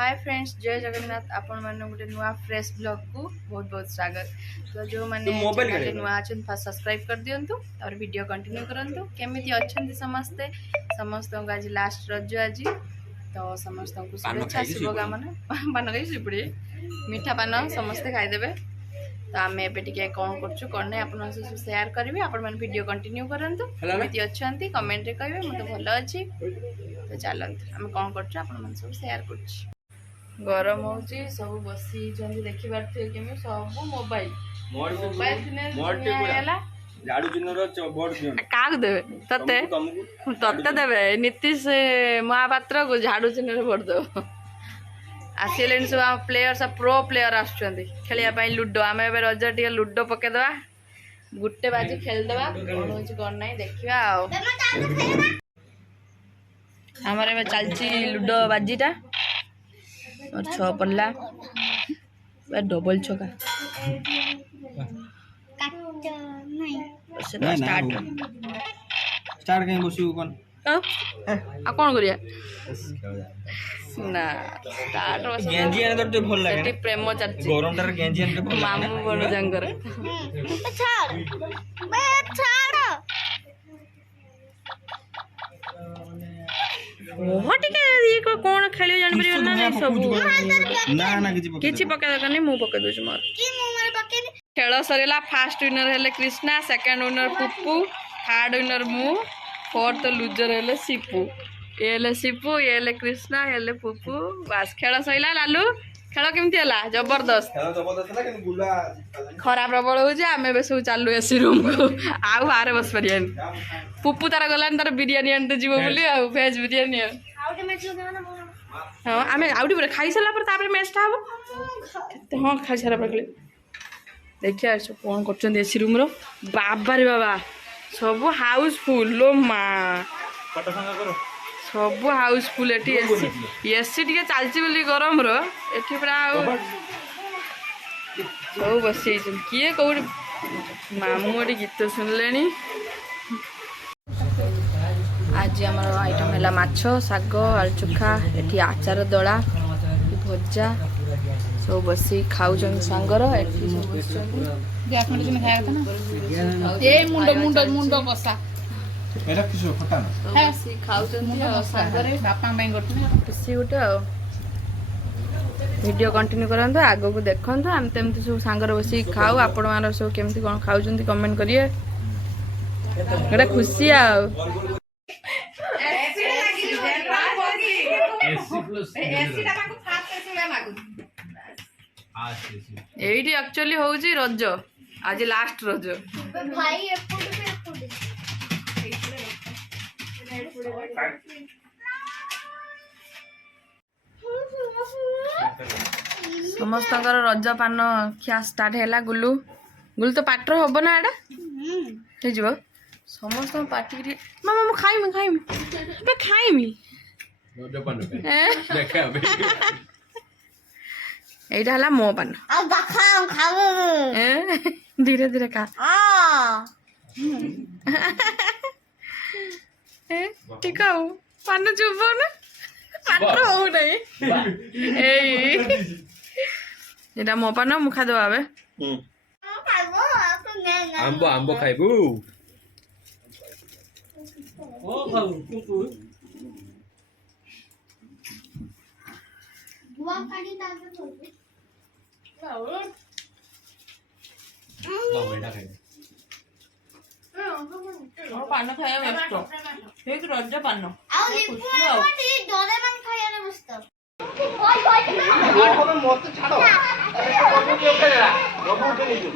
Hi friends, जय जगन्नाथ। आपण माने गोटे नुआ फ्रेश ब्लॉग को बहुत बहुत स्वागत। तो जो माने चैनल नुआ अछन फर्स्ट सब्सक्राइब कर दियंतु और वीडियो कंटिन्यू करंतु। केमिति अछन समस्ते समस्त को आज लास्ट रज आज तो समस्त को शुभेच्छा शुभकामना। पान गई सुपड़ी मीठा पान समस्ते खाई देबे। तो आमे एबे टिके कोन करछु कोन नै आपन से शेयर करबी। आपण माने वीडियो कंटिन्यू करंतु। केमिति अछंती कमेंट रे कहबे मते भलो अछि। तो चलंतु आमे कोन करछु आपण माने सब शेयर करछु। गरम होची सब बसी जंदी देखि बारथे केमे सब मोबाइल मोबाइल झाड़ू चिन्हर बोर्ड दियो काग देबे तते तते देबे नीतीश महापात्र को झाड़ू चिन्हर बोर्ड दो आसिलेन सब प्लेयर सब प्रो प्लेयर आछुंदी खेलिया पई लूडो। आमे एबे रज टिके लूडो पके देबा गुट्टे बाजी खेल देबा कोन होची कोन नै देखिबा। आ हमरे में चलची लूडो बाजीटा और 6 पल्ला डबल छका स्टार्ट कहीं बसियो कोन आ कोन करिया ना स्टार्ट बस गेंजी आने तो भल लागे सेठी प्रेम चर्ची गरम टार गेंजी आने भल मामू बन जंगर छाड़ ओहो टिके ये कोन खेलियो जान परियो ना नै सब ना ना किछि पके दरकार नै मु पके दोछु मोर की मु मारे पके खेल सरेला। फर्स्ट विनर हेले Krishna, second winner पुप्पू, third winner मु, फोर्थ लूजर हेले सिपू। एले सिपू एले कृष्णा एले पुप्पू बस खेल सइला। लालू खेल केमति हला? जबरदस्त खेल जबरदस्त ना कि गुला खरा प्रबल हो जे आमे बे सब चालू एसी रूम को आउ बाहर बस परियन। पुप्पू तार गलान तार बिरयानी आनते जीवो बोली आ वेज बिरयानी आउटे मैच लगे ना। हां आमे आउटे पर खाई सला पर तापर मैच ता हबो। हां खाई सारा पर देखिया सब कोन करछन एसी रूम रो बाबा रे बाबा सब हाउसफुल लो मा कट संग करो सब हाउसफुल एटी एसी एसी टिके चालची बोली गरम रो एठी पूरा सब बसी किए कौड़ी मामू गोटे गीत शुणिले। आज आम आइटम है माछ शाग आलू चोखा एटी आचार दला भजा सब बसी खाऊ सांगर खुशी गोटे वीडियो कंटिन्यू करंतु आगो को देखंतु हम तेमती सब सांगर बसी खाऊ। आपण मार सब केमती कोन खाउचंती कमेंट करिए गोटे खुशी आ एइटी एक्चुअली होउची रज आज लास्ट रज भाई समस्त रज पान खिया स्टार्ट है। गुलू गुलू तो पाटर हम ना एटा हो समस्त पार्टी मामा मु खाइमी खाइमी खाइमी এইটা হলা মো পান ধীরে ধীরে খা ঠিক আছে পান চুপ না পাত্র হও নাই এই এটা মো পান মুখা দেবা বে आंबो आंबो खाइबू ओ खाऊ कुकु बुआ काडी ताके थोड़ी लाओ पान खाया मस्त एक रज पान आ लिपु डोरे मन खाया रे मस्त मत छाड़ो बाबू के उठेला बाबू उठे नहीं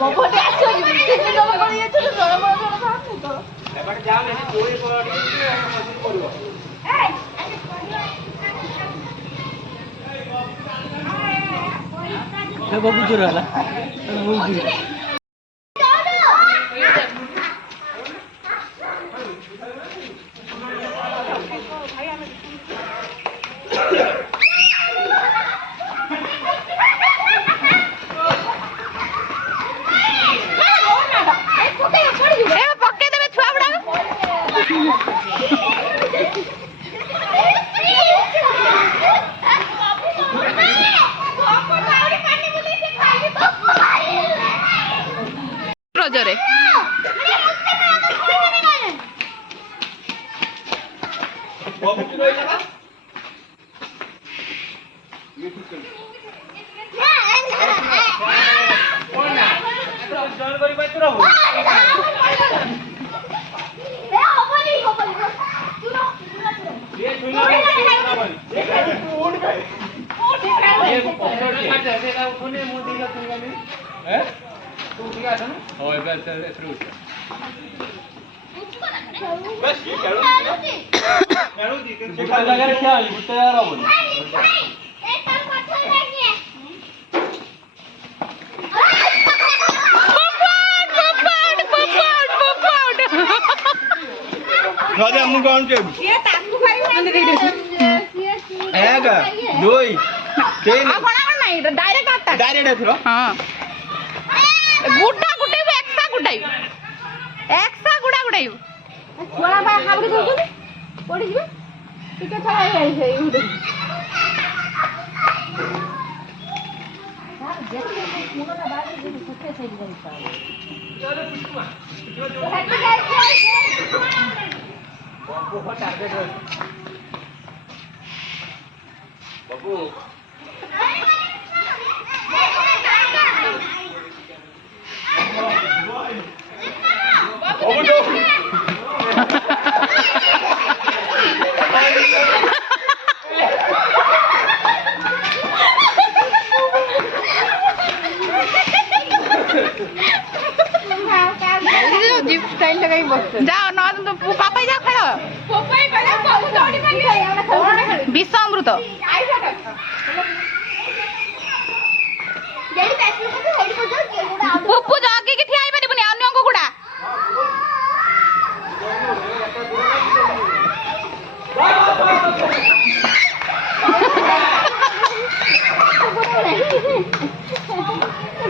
बाबूटे आछो कि दम कर ये तो बड़ बड़ खाते तो एबार जाओ नहीं कोई कोड़ी मशीन करबो ए बाबू जोराला बाबू ଭିତରେ राजा हम कौन के एक दो तीन डायरेक्ट आता डायरेक्ट एथरो हाँ गुड्डा गुड्डे एक्सा गुड्डाई एक्सा गुड्डा गुड्डाई ଛୁଆ ବା ହାବୁଡ଼ି ଦଉଛନ୍ତି ପଡ଼ିଯିବେ ଟିକେ ଛଡ଼ା ହେଇଯାଇ ସେଇ जीप स्टाइल लगाई बस जाओ ना तुम तो पापा जाओ खेल विष अमृत पुप्पू जगे कि ठिया पारिबुनी अन्य गुड़ा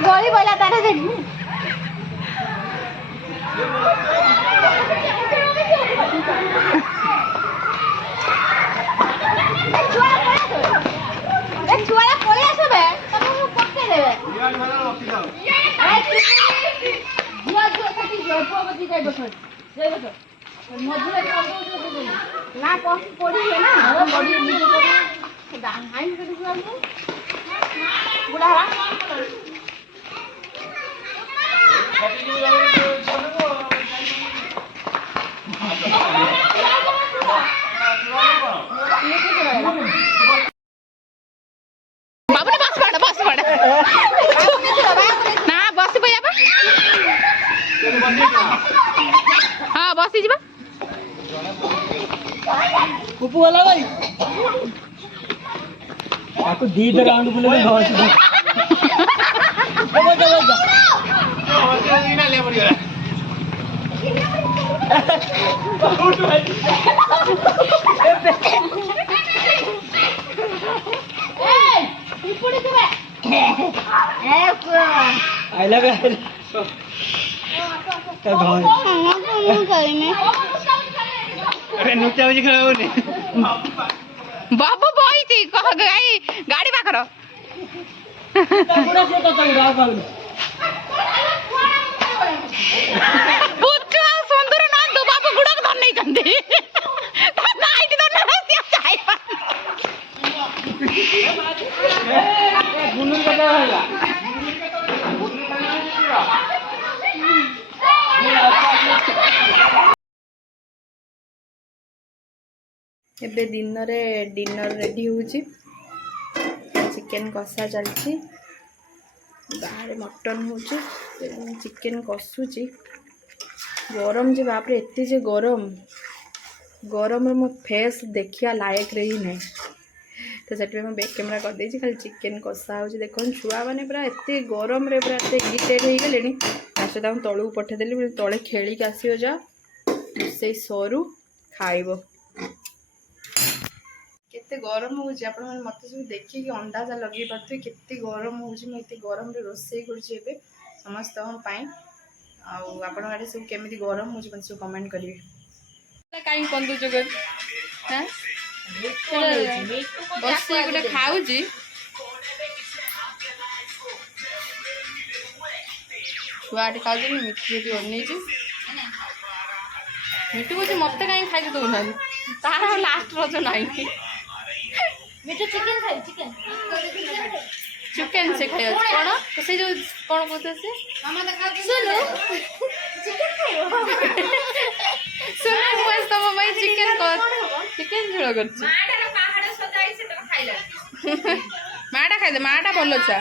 ଗଳି ପଇଲା ତାର ସେଠି ଛୁଆ ପଳେଇ ଆସିବେ ତମକୁ ପକେଇ ଦେବେ ନା ପଡ଼ିବେ ନା ବୁଢା बाबू ने बस पड़ ना बस भैया हाँ बसी जी पुप्पू वाला भाई आपको दी दे राउंड बोले तो बहुत ले बढ़िया आई लव यू तो अरे नुकता बजे खड़ा होने बाबू बही गाड़ी पाखर पूरा से तो राव पागल पुच्चु आ सुंदर नंदू बाबू गुड़क धर नहीं चंदी ता नाइट धर ना सिया चाय गुन्नू कटा होला एबे दिन रे डिनर रेडी होउची चिकन कषा चलची बाहर मटन होउची चिकन कषुची गरम जे बाप रे एते जे गरम गरम मो फेस देखिया लायक रही नहीं तो से मैं बैक कैमेरा कर देछि खाली चिकन कषा होउची देखन छुआ माने पूरा एते गरम रे पूरा एते इरिटेट हो गलेनी आसे ता तळू पठे देली तळे खेली के आसीओ जा से सरू खाइबो केते गरम होउची आपण मन मते सब देखि कि अंदाजा लगे पाथि केते गरम होउची मैं एते गरम रे रोसई करछि एबे समस्त हम पाई आ आपण आडे सब केमिति गरम होउची मन सब कमेंट करिवे काई कंदु जगर हैं बसी गुटे खाउची ଛୁଆଟି ଖାଉଛନ୍ତି ମିଠୁ ଏଠି ଅନେଇଛି ମିଠୁ କହୁଛି ମତେ କାହିଁ ଖାଇକି ଦଉନାହାନ୍ତି ତାର ଲାଷ୍ଟ ରଜ ନାହିଁ ମିଠୁ ଚିକେନ ଖାଇ ଚିକେନ ଚିକେନ ସେ ଖାଇଯାଉଛି କ'ଣ ସେ ଯୋଉ କ'ଣ କହୁଥିଲେ ସେ ଶୁଣୁ ଚିକେନ ଖାଇବ ଶୁଣ ମୁଁ ଆଜି ତମ ପାଇଁ ଚିକେନ ଚିକେନ ଝୋଳ କରିଛି ମାଟା ଖାଇଦେ ମାଟା ଭଲ ଛୁଆ